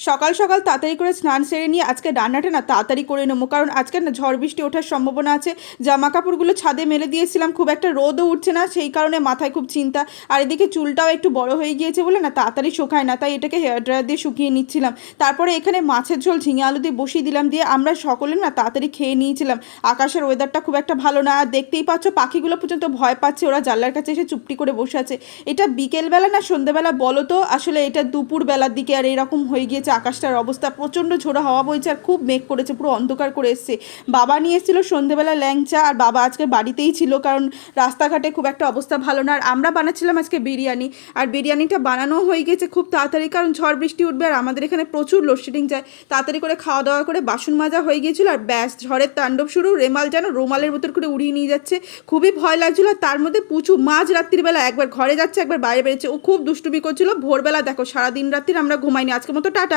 সকাল সকাল তাড়াতাড়ি করে স্নান সেরে নিয়ে আজকে রান্নাটা না তাড়াতাড়ি করে নেবো, কারণ আজকে না ঝড় বৃষ্টি ওঠার সম্ভাবনা আছে। জামা কাপড়গুলো ছাদে মেলে দিয়েছিলাম, খুব একটা রোদও উঠছে না, সেই কারণে মাথায় খুব চিন্তা। আর এদিকে চুলটাও একটু বড় হয়ে গিয়েছে বলে না তাড়াতাড়ি শুকায় না, তাই এটাকে হেয়ার ড্রায়ার দিয়ে শুকিয়ে নিচ্ছিলাম। তারপরে এখানে মাছের ঝোল ঝিঙে আলু দিয়ে বসিয়ে দিলাম, দিয়ে আমরা সকলে না তাড়াতাড়ি খেয়ে নিয়েছিলাম। আকাশের ওয়েদারটা খুব একটা ভালো না, আর দেখতেই পাচ্ছ পাখিগুলো পর্যন্ত ভয় পাচ্ছে, ওরা জানলার কাছে এসে চুপটি করে বসে আছে। এটা বিকেলবেলা না সন্ধ্যেবেলা বলো তো, আসলে এটা দুপুর বেলার দিকে আর এরকম হয়ে গিয়েছে আকাশটার অবস্থা। প্রচণ্ড ঝোড়ো হাওয়া বইছে আর খুব মেঘ করেছে, পুরো অন্ধকার করে এসছে। বাবা নিয়ে এসেছিলো সন্ধ্যেবেলা ল্যাংচা, আর বাবা আজকে বাড়িতেই ছিল, কারণ রাস্তাঘাটে খুব একটা অবস্থা ভালো না। আর আমরা বানাচ্ছিলাম আজকে বিরিয়ানি, আর বিরিয়ানিটা বানানো হয়ে গেছে খুব তাড়াতাড়ি, কারণ ঝড় বৃষ্টি উঠবে আর আমাদের এখানে প্রচুর লোডশেডিং যায়। তাড়াতাড়ি করে খাওয়া দাওয়া করে বাসন মাজা হয়ে গিয়েছিল, আর ব্যাস ঝড়ের তাণ্ডব শুরু। রেমাল যেন রুমালের ভেতর করে উড়িয়ে নিয়ে যাচ্ছে, খুবই ভয় লাগছিল। আর তার মধ্যে পুচু মাঝ রাত্রিবেলা একবার ঘরে যাচ্ছে একবার বাইরে বেরোচ্ছে, ও খুব দুষ্টুমি করছিল। ভোরবেলা দেখো সারাদিন রাত্রির আমরা ঘুমাইনি। আজকের মতো টাটা।